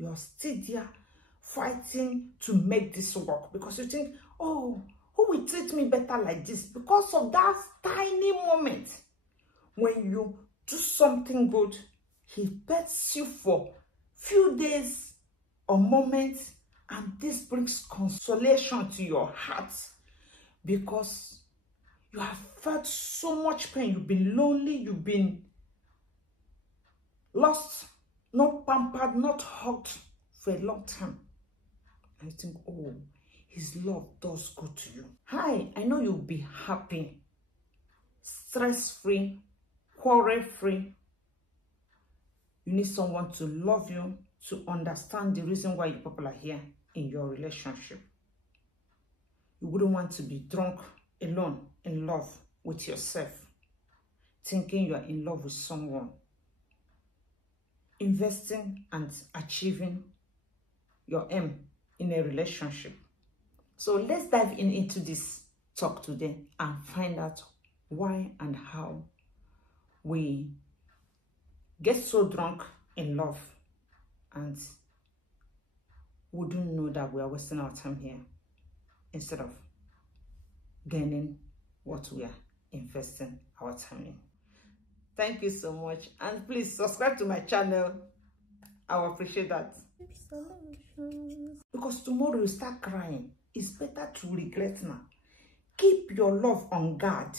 You're still there fighting to make this work because you think, oh, who will treat me better like this? Because of that tiny moment when you do something good, he bets you for few days or moments, and this brings consolation to your heart because you have felt so much pain. You've been lonely, you've been lost, not pampered, not hugged for a long time. And you think, oh, his love does good to you. Hi, I know you'll be happy, stress-free, quarrel-free. You need someone to love you, to understand the reason why you people are here in your relationship. You wouldn't want to be drunk, alone, in love with yourself, thinking you are in love with someone. Investing and achieving your aim in a relationship. So let's dive into this talk today and find out why and how we get so drunk in love and wouldn't know that we are wasting our time here instead of gaining what we are investing our time in. Thank you so much, and please subscribe to my channel. I will appreciate that. Because tomorrow you start crying. It's better to regret now. Keep your love on guard,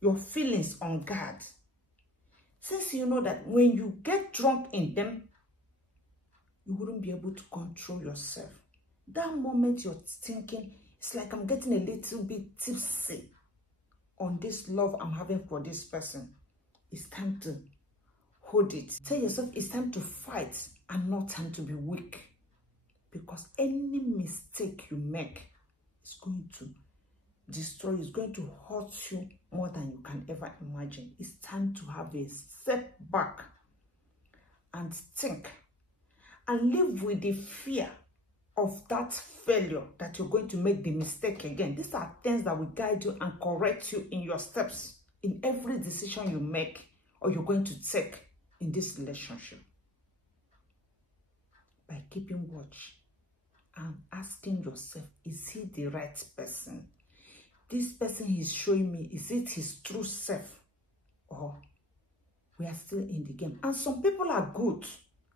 your feelings on guard. Since you know that when you get drunk in them, you wouldn't be able to control yourself. That moment you're thinking, it's like I'm getting a little bit tipsy on this love I'm having for this person. It's time to hold it. Tell yourself it's time to fight and not time to be weak. Because any mistake you make is going to destroy you, it's going to hurt you more than you can ever imagine. It's time to have a step back and think and live with the fear of that failure, that you're going to make the mistake again. These are things that will guide you and correct you in your steps, in every decision you make or you're going to take in this relationship. By keeping watch and asking yourself, is he the right person? This person he's showing me, is it his true self? Or we are still in the game? And some people are good.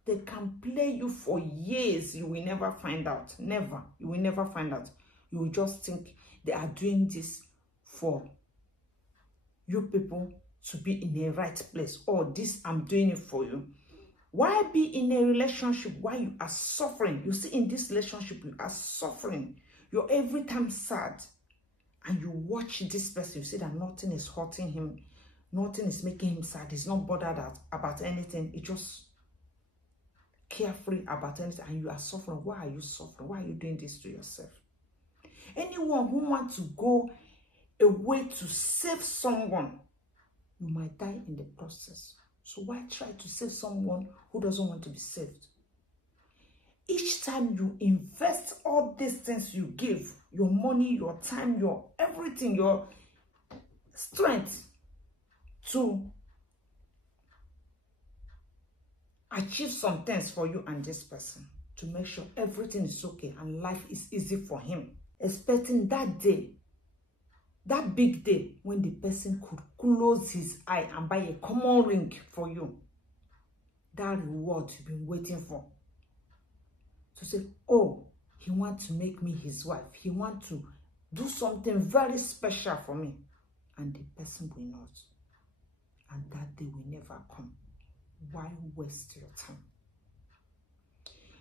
They can play you for years. You will never find out. Never. You will never find out. You will just think they are doing this for you people to be in a right place. Or this, I'm doing it for you. Why be in a relationship while you are suffering? You see, in this relationship, you are suffering. You're every time sad. And you watch this person, you see that nothing is hurting him. Nothing is making him sad. He's not bothered about anything. He's just carefree about anything. And you are suffering. Why are you suffering? Why are you doing this to yourself? Anyone who wants to go away to save someone, you might die in the process. So why try to save someone who doesn't want to be saved? Each time you invest all these things you give, your money, your time, your everything, your strength to achieve some things for you and this person, to make sure everything is okay and life is easy for him, expecting that day, that big day when the person could close his eye and buy a common ring for you. That reward you've been waiting for. To say, oh, he wants to make me his wife. He wants to do something very special for me. And the person will not. And that day will never come. Why waste your time?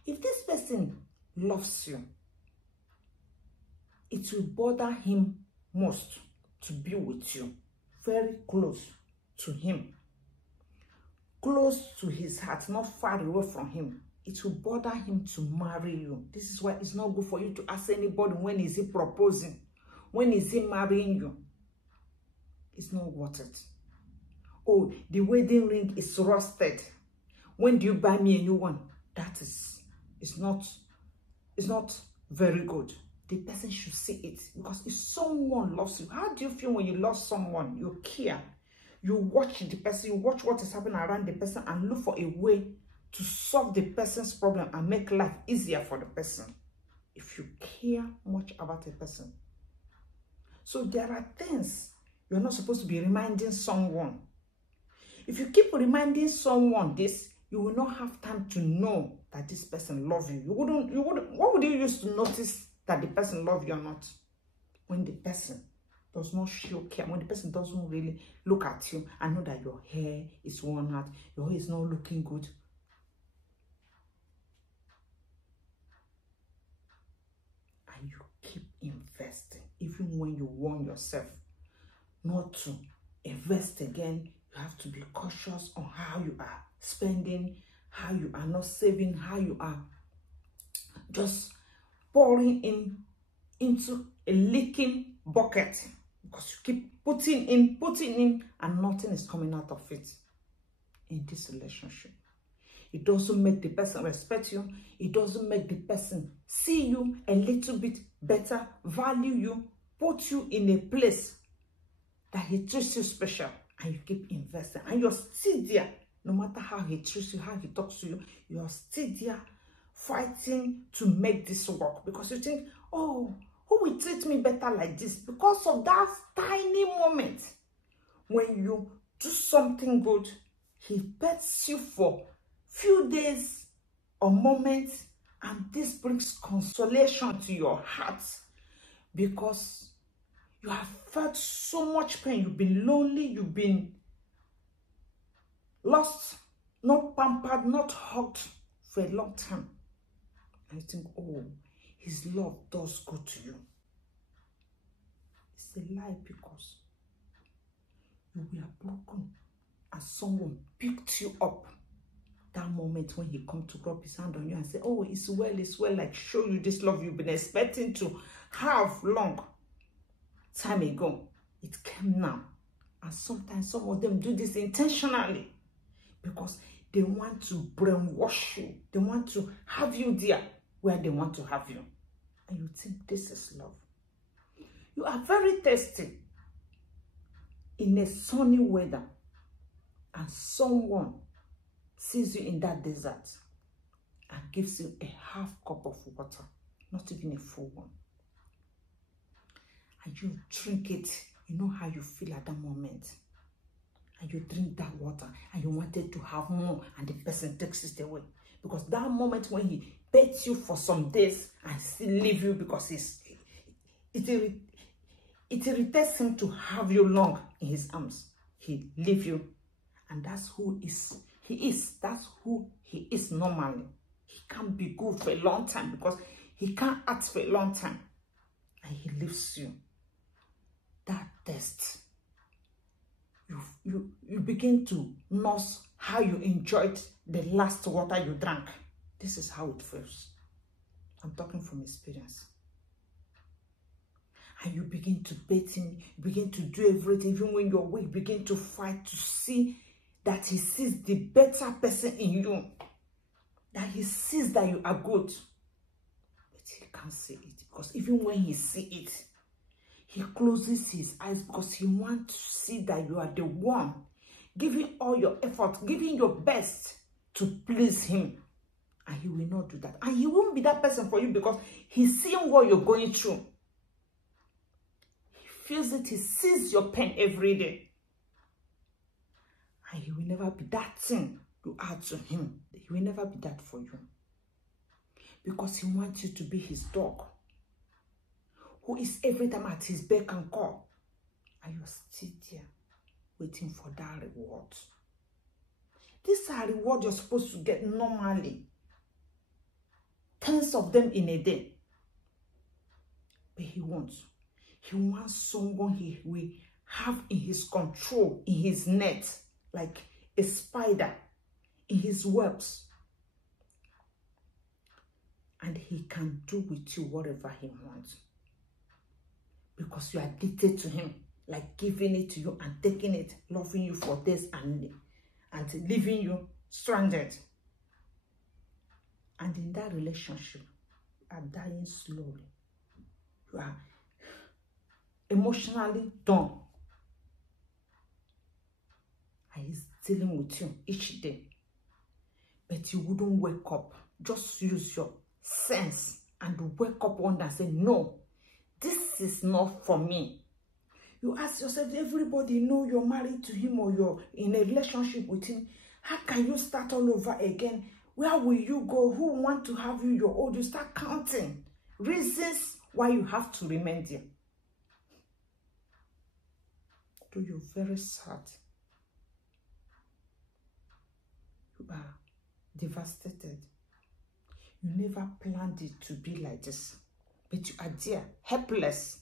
If this person loves you, it will bother him most to be with you, very close to him, close to his heart, not far away from him. It will bother him to marry you. This is why it's not good for you to ask anybody, when is he proposing, when is he marrying you. It's not worth it. Oh, the wedding ring is rusted. When do you buy me a new one? That is, it's not very good. The person should see it, because if someone loves you, how do you feel when you love someone? You care, you watch the person, you watch what is happening around the person and look for a way to solve the person's problem and make life easier for the person. If you care much about a person. So there are things you're not supposed to be reminding someone. If you keep reminding someone this, you will not have time to know that this person loves you. What would you use to notice that the person loves you or not? When the person does not show care, when the person doesn't really look at you and know that your hair is worn out, your hair is not looking good. And you keep investing, even when you warn yourself not to invest again. You have to be cautious on how you are spending, how you are not saving, how you are just pouring into a leaking bucket, because you keep putting in, and nothing is coming out of it in this relationship. It doesn't make the person respect you. It doesn't make the person see you a little bit better, value you, put you in a place that he treats you special, and you keep investing. And you're still there, no matter how he treats you, how he talks to you, you're still there fighting to make this work, because you think, oh, who will treat me better like this? Because of that tiny moment when you do something good, he pets you for few days or moments, and this brings consolation to your heart, because you have felt so much pain. You've been lonely, you've been lost, not pampered, not hugged for a long time. And you think, oh, his love does good to you. It's a lie, because you were broken and someone picked you up. That moment when he come to rub his hand on you and say, oh, it's well, like show you this love you've been expecting to have long time ago. It came now. And sometimes some of them do this intentionally, because they want to brainwash you. They want to have you there where they want to have you. And you think this is love. You are very thirsty in a sunny weather, and someone sees you in that desert and gives you a half cup of water, not even a full one. And you drink it. You know how you feel at that moment. And you drink that water and you wanted to have more, and the person takes it away. Because that moment when he pets you for some days and still leave you, because it irritates him to have you long in his arms. He leave you. And that's who he is. That's who he is normally. He can't be good for a long time, because he can't act for a long time. And he leaves you. That test. You begin to nurse how you enjoyed the last water you drank. This is how it feels. I'm talking from experience. And you begin to bait him, you begin to do everything, even when you're weak, begin to fight to see that he sees the better person in you. That he sees that you are good. But he can't see it, because even when he sees it, he closes his eyes, because he wants to see that you are the one giving all your effort, giving your best to please him. And he will not do that. And he won't be that person for you, because he's seeing what you're going through. He feels it. He sees your pain every day. And he will never be that thing you are to him. He will never be that for you. Because he wants you to be his dog, who is every time at his beck and call. And you're still there, waiting for that reward. These are rewards you're supposed to get normally. Tens of them in a day. But he wants. He wants someone he will have in his control, in his net, like a spider in his webs. And he can do with you whatever he wants. Because you are addicted to him, like giving it to you and taking it, loving you for this and leaving you stranded. And in that relationship, you are dying slowly. You are emotionally done. And he's dealing with you each day. but you wouldn't wake up. Just use your sense and wake up one day and say, no, this is not for me. You ask yourself, everybody know you're married to him or you're in a relationship with him. How can you start all over again? Where will you go? Who want to have you? You're old. You start counting reasons why you have to remain there. So you're very sad. You are devastated. You never planned it to be like this, but you are there, helpless.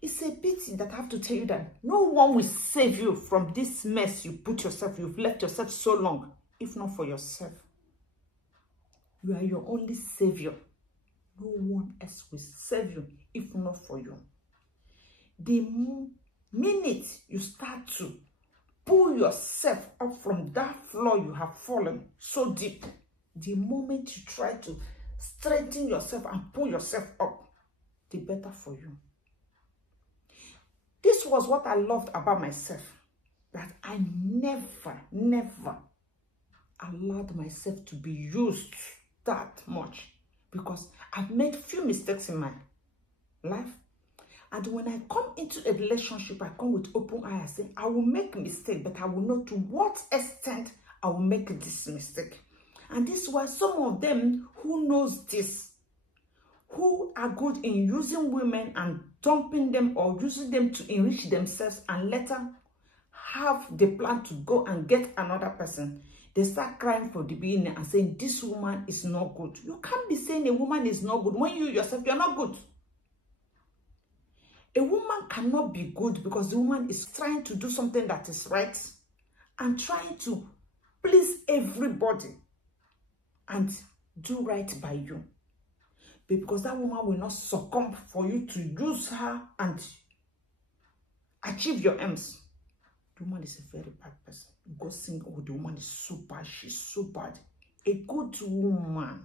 It's a pity that I have to tell you that no one will save you from this mess you put yourself. You've left yourself so long, if not for yourself. You are your only savior. No one else will save you, if not for you. The minute you start to pull yourself up from that floor you have fallen so deep, the moment you try to strengthen yourself and pull yourself up, the better for you. This was what I loved about myself, that I never allowed myself to be used that much, because I've made few mistakes in my life. And when I come into a relationship, I come with open eyes. I say, I will make mistake, but I will know to what extent I will make this mistake. And this is why some of them who knows this, who are good in using women and dumping them or using them to enrich themselves and later have the plan to go and get another person, they start crying for the beginning and saying, this woman is not good. You can't be saying a woman is not good when you yourself, you're not good. A woman cannot be good because the woman is trying to do something that is right and trying to please everybody and do right by you. Because that woman will not succumb for you to use her and achieve your aims. The woman is a very bad person. Go sing, oh, the woman is so bad, she's so bad. A good woman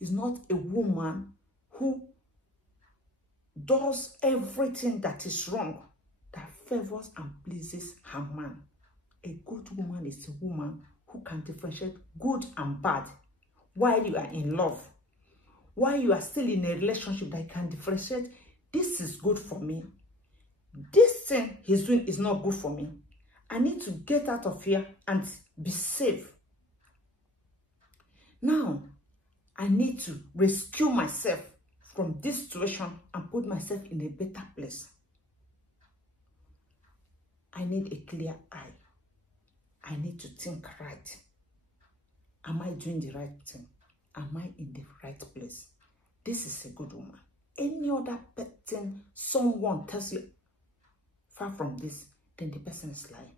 is not a woman who does everything that is wrong, that favors and pleases her man. A good woman is a woman who can differentiate good and bad while you are in love. While you are still in a relationship, that can differentiate, this is good for me. This thing he's doing is not good for me. I need to get out of here and be safe. Now, I need to rescue myself from this situation and put myself in a better place. I need a clear eye. I need to think right. Am I doing the right thing? Am I in the right place? This is a good woman. Any other thing someone tells you far from this, then the person is lying.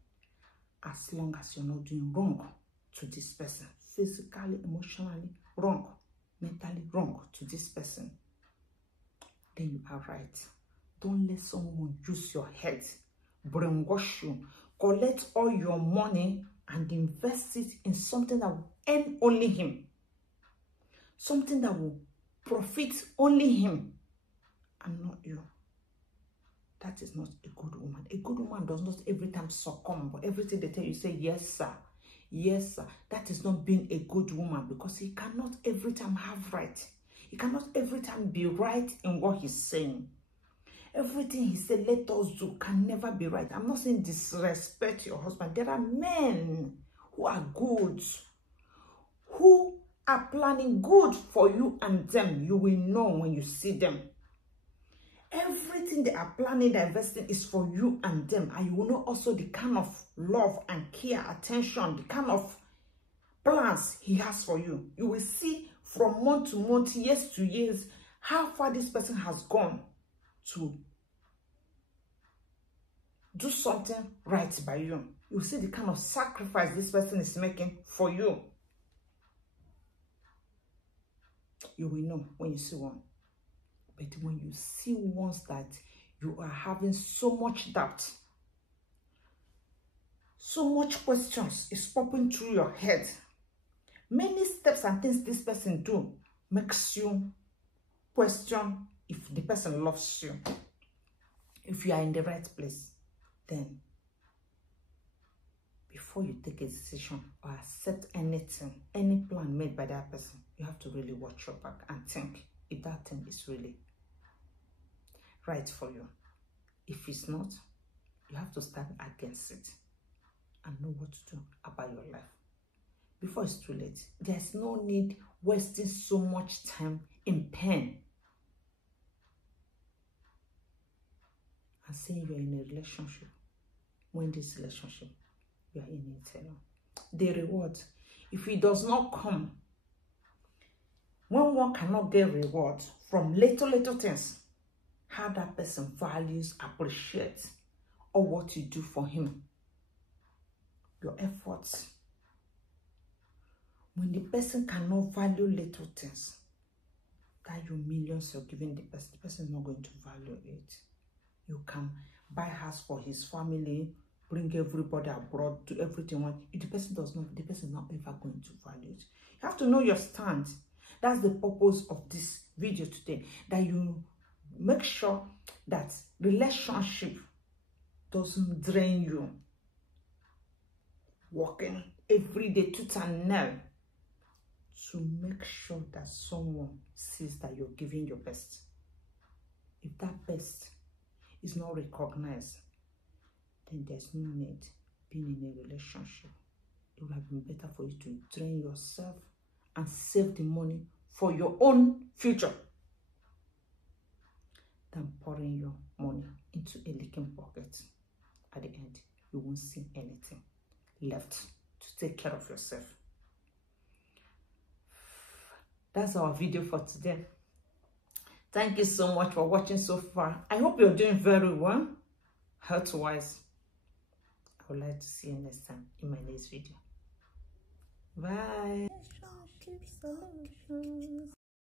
As long as you're not doing wrong to this person, physically, emotionally wrong, mentally wrong to this person, then you are right. Don't let someone use your head, brainwash you, collect all your money and invest it in something that will earn only him. Something that will profit only him and not you. That is not a good woman. A good woman does not every time succumb, but everything they tell you, say, yes, sir. Yes, sir. That is not being a good woman, because he cannot every time have right. He cannot every time be right in what he's saying. Everything he said, let us do, can never be right. I'm not saying disrespect your husband. There are men who are good, who are planning good for you and them. You will know when you see them. Everything they are planning, they're investing is for you and them. And you will know also the kind of love and care, attention, the kind of plans he has for you. You will see from month to month, years to years, how far this person has gone to do something right by you. You see the kind of sacrifice this person is making for you. You will know when you see one. But when you see ones that you are having so much doubt, so much questions is popping through your head, many steps and things this person do makes you question if the person loves you. If you are in the right place, then before you take a decision or accept anything, any plan made by that person, you have to really watch your back and think if that thing is really right for you. If it's not, you have to stand against it and know what to do about your life before it's too late. There's no need wasting so much time in pain and saying you're in a relationship when this relationship you are in it alone. The reward, if it does not come, when one cannot get reward from little things, how that person values, appreciates, or what you do for him, your efforts. When the person cannot value little things, that you millions you're giving the person is not going to value it. You can buy house for his family, bring everybody abroad, do everything. If the person does not, the person is not ever going to value it. You have to know your stand. That's the purpose of this video today, that you make sure that relationship doesn't drain you. Working every day tooth and nail to make sure that someone sees that you're giving your best. If that best is not recognized, then there's no need being in a relationship. It would have been better for you to drain yourself and save the money for your own future than pouring your money into a leaking pocket. At the end, you won't see anything left to take care of yourself. That's our video for today. Thank you so much for watching so far. I hope you're doing very well, health-wise. I would like to see you next time in my next video. Bye.